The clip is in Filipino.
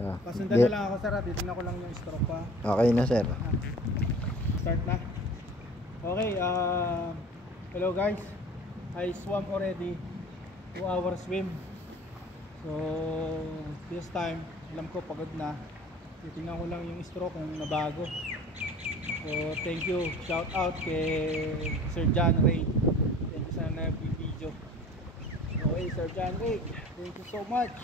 Pasundan na lang ako, sir. Titignan ko lang yung stroke pa. Okay na, sir. Start na. Okay, hello guys. I swam already 2-hour swim. So this time alam ko pagod na. Titingnan ko lang yung stroke kung nabago. So thank you, shout out kay Sir John Ray. Thank you sa nag-video. Okay, Sir John Ray, thank you so much.